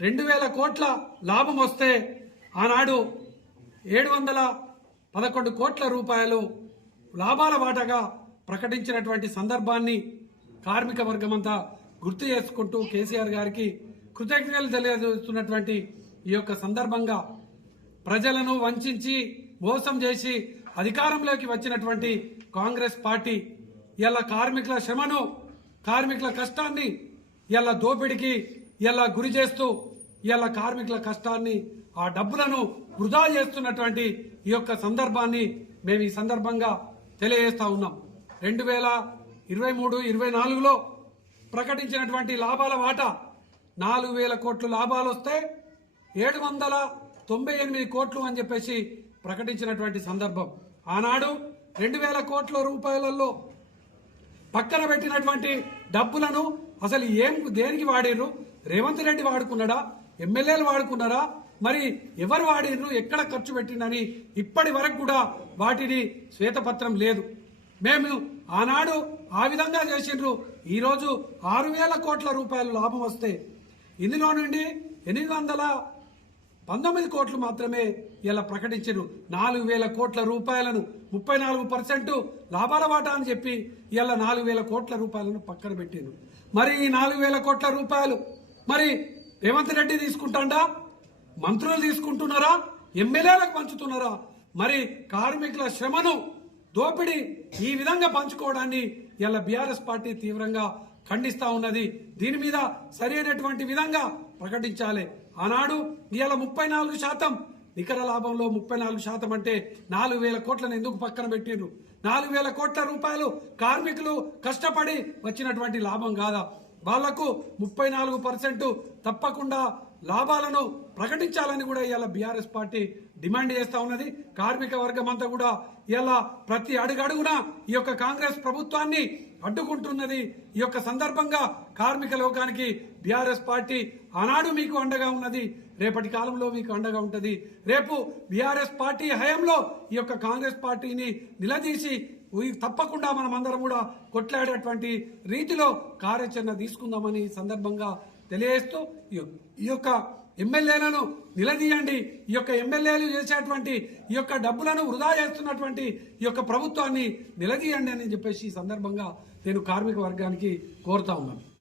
రెండు వేల కోట్ల లాభం వస్తే ఆనాడు ఏడు వందల పదకొండు కోట్ల రూపాయలు లాభాల వాటాగా ప్రకటించినటువంటి సందర్భాన్ని కార్మిక వర్గమంతా గుర్తు చేసుకుంటూ కేసీఆర్ గారికి కృతజ్ఞతలు తెలియజేస్తున్నటువంటి ఈ యొక్క సందర్భంగా ప్రజలను వంచి మోసం చేసి అధికారంలోకి వచ్చినటువంటి కాంగ్రెస్ పార్టీ ఇలా కార్మికుల శ్రమను కార్మికుల కష్టాన్ని ఇలా దోపిడికి ఇలా గురి చేస్తూ ఇలా కార్మికుల కష్టాన్ని ఆ డబ్బులను వృధా చేస్తున్నటువంటి ఈ యొక్క సందర్భాన్ని మేము ఈ సందర్భంగా తెలియజేస్తా ఉన్నాం. రెండు వేల ఇరవై మూడు ఇరవై నాలుగులో ప్రకటించినటువంటి లాభాల వాటా నాలుగు వేల కోట్లు లాభాలు వస్తే ఏడు వందల తొంభై ఎనిమిది కోట్లు అని చెప్పేసి ప్రకటించినటువంటి సందర్భం. ఆనాడు రెండు వేల కోట్ల రూపాయలలో పక్కన పెట్టినటువంటి డబ్బులను అసలు ఏం దేనికి వాడారు రేవంత్ రెడ్డి వాడుకున్నాడా? ఎమ్మెల్యేలు వాడుకున్నారా? మరి ఎవరు వాడిర్రు? ఎక్కడ ఖర్చు పెట్టిండని ఇప్పటి వరకు కూడా వాటిని శ్వేతపత్రం లేదు. మేము ఆనాడు ఆ విధంగా చేసిండ్రు. ఈరోజు ఆరు వేల కోట్ల రూపాయలు లాభం వస్తే ఇందులో నుండి ఎనిమిది వందల పంతొమ్మిది కోట్లు మాత్రమే ఇలా ప్రకటించారు నాలుగు వేల కోట్ల రూపాయలను ముప్పై నాలుగు పర్సెంట్ లాభాల వాటా అని చెప్పి ఇలా నాలుగు వేల కోట్ల రూపాయలను పక్కన పెట్టారు మరి ఈ నాలుగు వేల కోట్ల రూపాయలు మరి రేవంత్ రెడ్డి తీసుకుంటాడా? మంత్రులు తీసుకుంటున్నారా? ఎమ్మెల్యేలకు పంచుతున్నారా? మరి కార్మికుల శ్రమను దోపిడీ ఈ విధంగా పంచుకోవడాన్ని ఇలా బీఆర్ఎస్ పార్టీ తీవ్రంగా ఖండిస్తా ఉన్నది. దీని మీద సరైనటువంటి విధంగా ప్రకటించాలి. ఆనాడు ఇవాళ ముప్పై నాలుగు శాతం నికర లాభంలో ముప్పై నాలుగు శాతం అంటే నాలుగు వేల కోట్లను ఎందుకు పక్కన పెట్టిండ్రు నాలుగు వేల కోట్ల రూపాయలు కార్మికులు కష్టపడి వచ్చినటువంటి లాభం కాదా? వాళ్ళకు ముప్పై నాలుగు పర్సెంట్ తప్పకుండా లాభాలను ప్రకటించాలని కూడా ఇవాళ బీఆర్ఎస్ పార్టీ డిమాండ్ చేస్తా ఉన్నది. కార్మిక వర్గం అంతా కూడా ఇలా ప్రతి అడుగడుగున ఈ యొక్క కాంగ్రెస్ ప్రభుత్వాన్ని అడ్డుకుంటున్నది. ఈ యొక్క సందర్భంగా కార్మిక లోకానికి బీఆర్ఎస్ పార్టీ ఆనాడు మీకు అండగా ఉన్నది. రేపటి కాలంలో మీకు అండగా ఉంటది. రేపు బీఆర్ఎస్ పార్టీ హయంలో ఈ యొక్క కాంగ్రెస్ పార్టీని నిలదీసి తప్పకుండా మనం అందరం కూడా కొట్లాడేటువంటి రీతిలో కార్యాచరణ తీసుకుందామని ఈ సందర్భంగా తెలియజేస్తూ ఈ- ఈ యొక్క ఎమ్మెల్యేలను నిలదీయండి. ఈ యొక్క ఎమ్మెల్యేలు చేసేటువంటి ఈ యొక్క డబ్బులను వృధా చేస్తున్నటువంటి ఈ యొక్క ప్రభుత్వాన్ని నిలదీయండి అని చెప్పేసి ఈ సందర్భంగా నేను కార్మిక వర్గానికి కోరుతా ఉన్నాను.